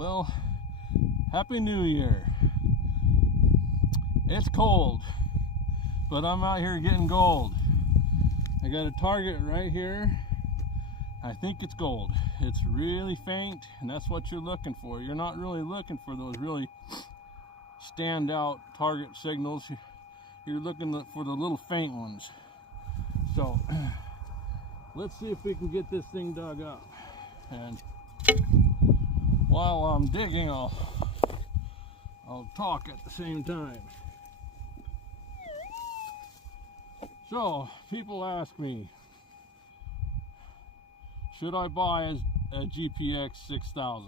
Well, Happy New Year. It's cold, but I'm out here getting gold. I got a target right here. I think it's gold. It's really faint, and that's what you're looking for. You're not really looking for those really standout target signals. You're looking for the little faint ones. So let's see if we can get this thing dug up. And while I'm digging, I'll talk at the same time. So people ask me, should I buy a GPX 6000?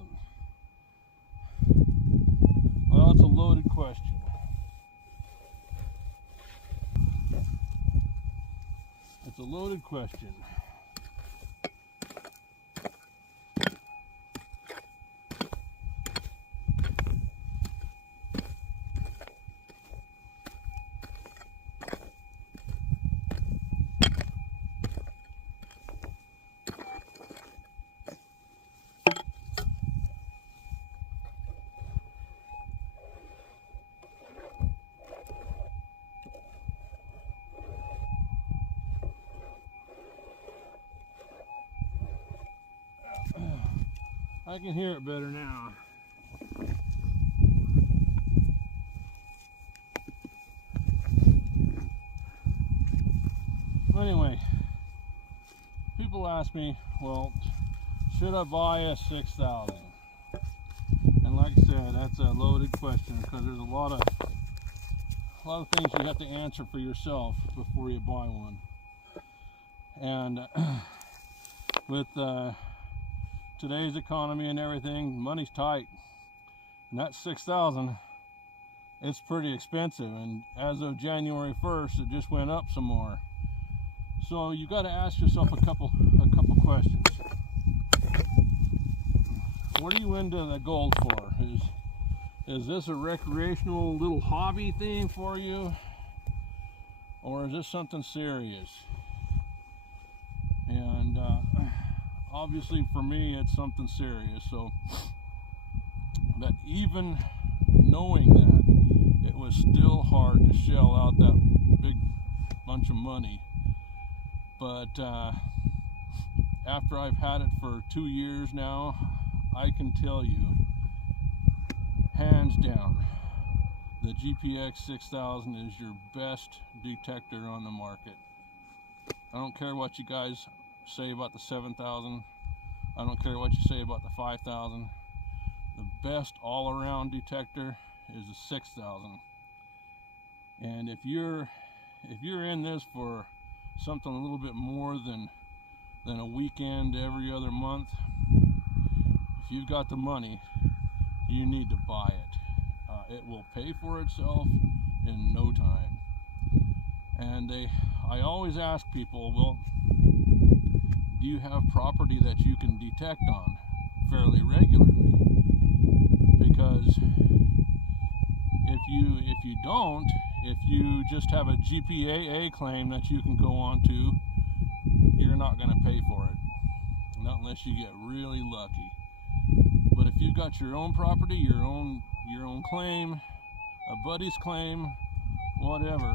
Well, it's a loaded question. It's a loaded question. I can hear it better now. Anyway, people ask me, well, should I buy a 6000? And like I said, that's a loaded question because there's a lot of things you have to answer for yourself before you buy one. And with today's economy and everything, money's tight, and that 6000, it's pretty expensive, and as of January 1st it just went up some more. So you got to ask yourself a couple questions. What are you into the gold for? Is this a recreational little hobby thing for you, or is this something serious? And obviously for me it's something serious. So, but even knowing that, it was still hard to shell out that big bunch of money. But after I've had it for 2 years now, I can tell you, hands down, the GPX 6000 is your best detector on the market. I don't care what you guys say about the 7000. I don't care what you say about the 5000. The best all-around detector is the 6000. And if you're in this for something a little bit more than a weekend every other month, if you've got the money, you need to buy it. It will pay for itself in no time. And I always ask people, well, do you have property that you can detect on fairly regularly? Because if you don't, if you just have a GPAA claim that you can go on to, you're not going to pay for it, not unless you get really lucky. But if you've got your own property, your own claim, a buddy's claim, whatever,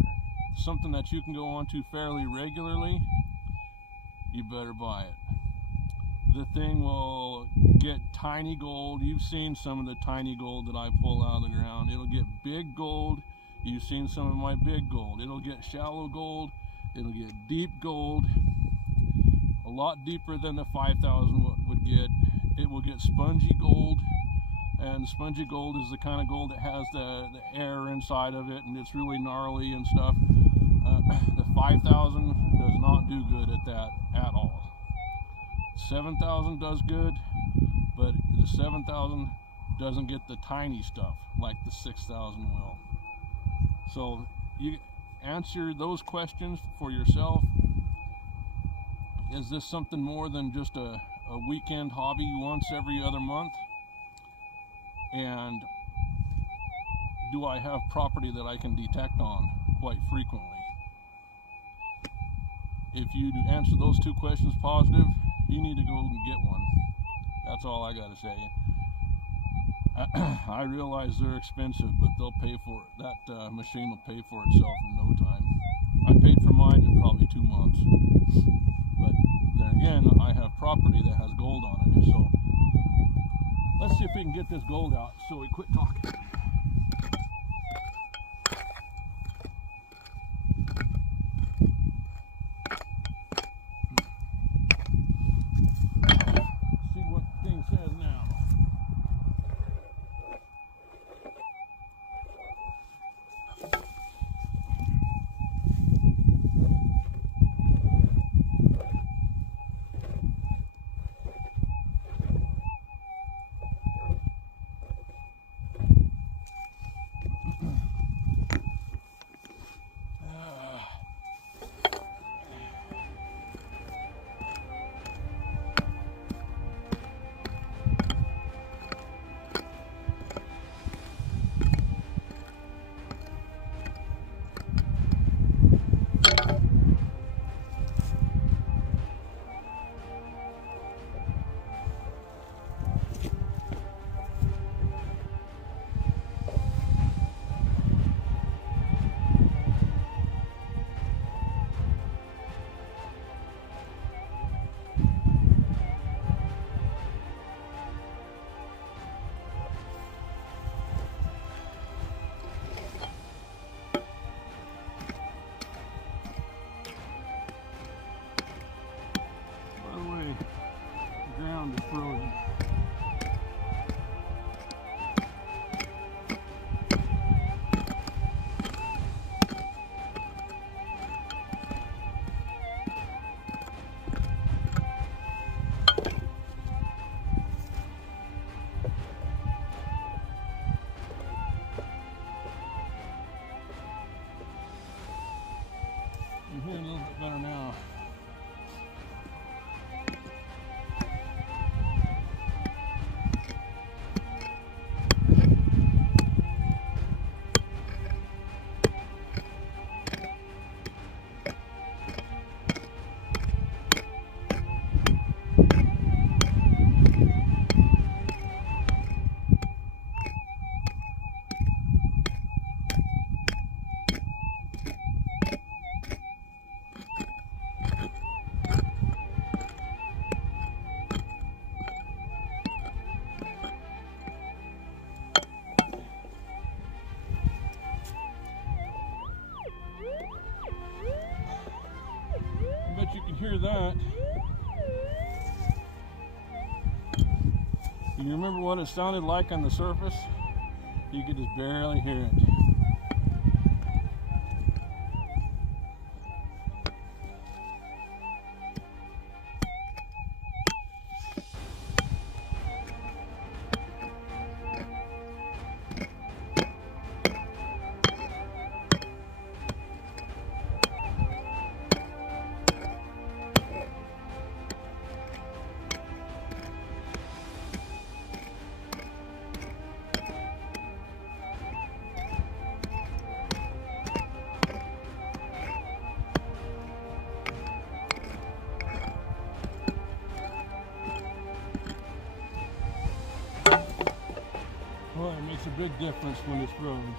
something that you can go on to fairly regularly, you better buy it. The thing will get tiny gold. You've seen some of the tiny gold that I pull out of the ground. It'll get big gold. You've seen some of my big gold. It'll get shallow gold. It'll get deep gold, a lot deeper than the 5000 would get. It will get spongy gold, and spongy gold is the kind of gold that has the air inside of it, and it's really gnarly and stuff. The 5000 does not do good at that at all. 7000 does good, but the 7000 doesn't get the tiny stuff like the 6000 will. So you answer those questions for yourself. Is this something more than just a weekend hobby once every other month? And do I have property that I can detect on quite frequently? If you answer those two questions positive, you need to go and get one. That's all I got to say. I realize they're expensive, but they'll pay for it. That machine will pay for itself in no time. I paid for mine in probably 2 months. But then again, I have property that has gold on it. So let's see if we can get this gold out so we quit talking. See what the thing says now. Is frozen. You hear a little bit better now. Bet you can hear that. You remember what it sounded like on the surface? You could just barely hear it. Well, it makes a big difference when it's frozen.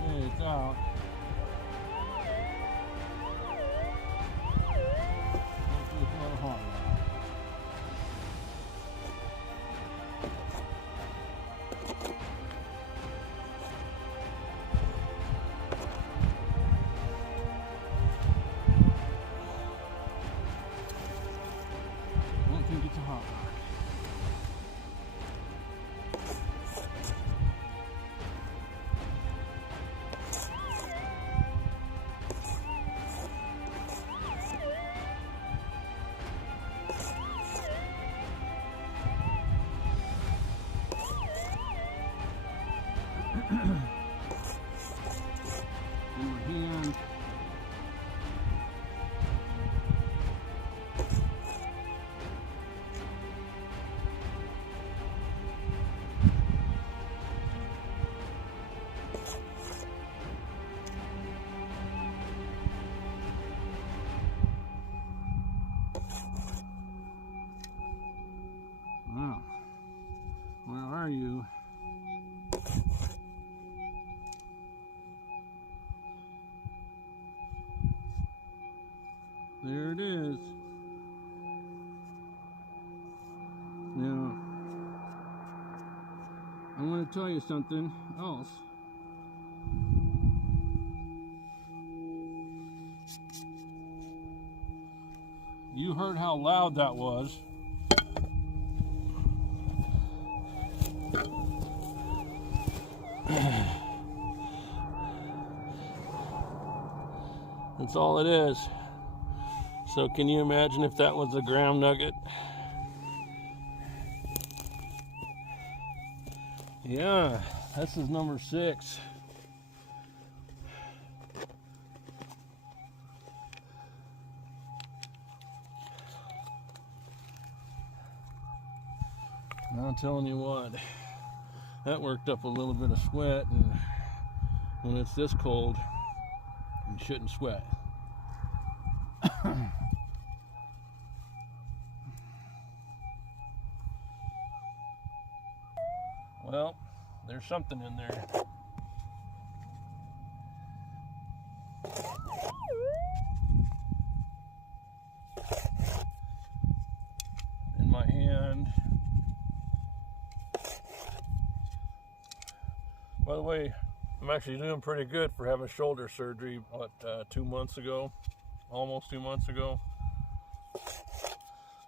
Okay, it's out. Hopefully it's not hot. I don't think it's a hot rock. I want to tell you something else. You heard how loud that was. That's all it is. So can you imagine if that was a gram nugget? Yeah, this is number 6. I'm telling you what, that worked up a little bit of sweat, and when it's this cold, you shouldn't sweat. Well, there's something in there. In my hand. By the way, I'm actually doing pretty good for having shoulder surgery, what, 2 months ago? Almost 2 months ago.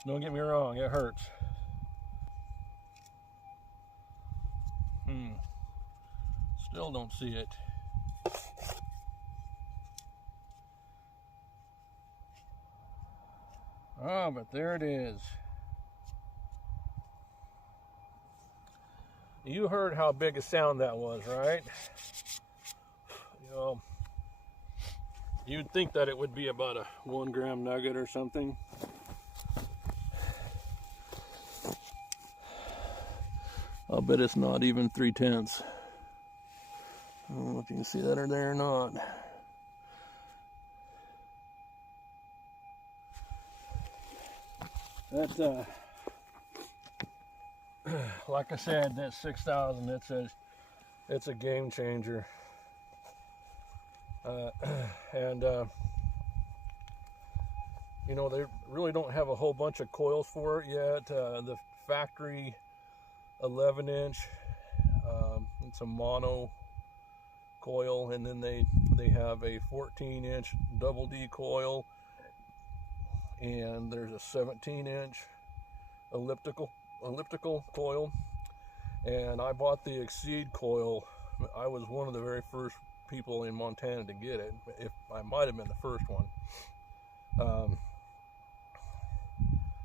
Don't get me wrong, it hurts. Still don't see it. Ah, but there it is. You heard how big a sound that was, right? You know, you'd think that it would be about a 1 gram nugget or something. I'll bet it's not even 3/10. I don't know if you can see that or there or not. That's like I said, that 6,000. It's a game changer. And you know, they really don't have a whole bunch of coils for it yet. The factory 11-inch, it's a mono coil, and then they have a 14-inch double D coil, and there's a 17-inch elliptical coil. And I bought the Exceed coil. I was one of the very first people in Montana to get it. If I might have been the first one.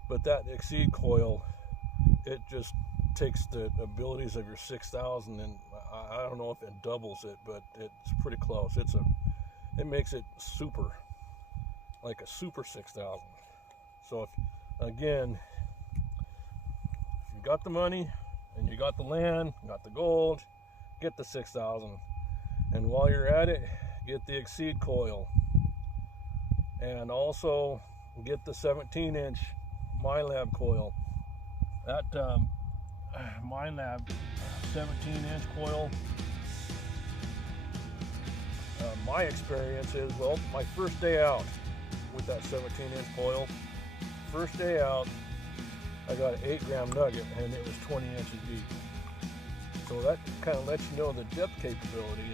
But that Exceed coil, it just takes the abilities of your 6,000, and I don't know if it doubles it, but it's pretty close. It makes it super, like a super 6,000. So if you got the money and you got the land, you got the gold, get the 6,000. And while you're at it, get the Exceed coil, and also get the 17-inch Minelab coil. That Minelab 17-inch coil, my experience is, well, my first day out with that 17-inch coil, first day out, I got an 8 gram nugget, and it was 20 inches deep. So that kind of lets you know the depth capability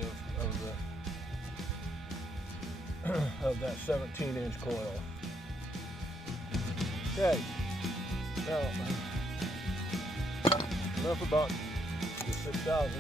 of that 17-inch coil. Okay, now enough about the 6,000.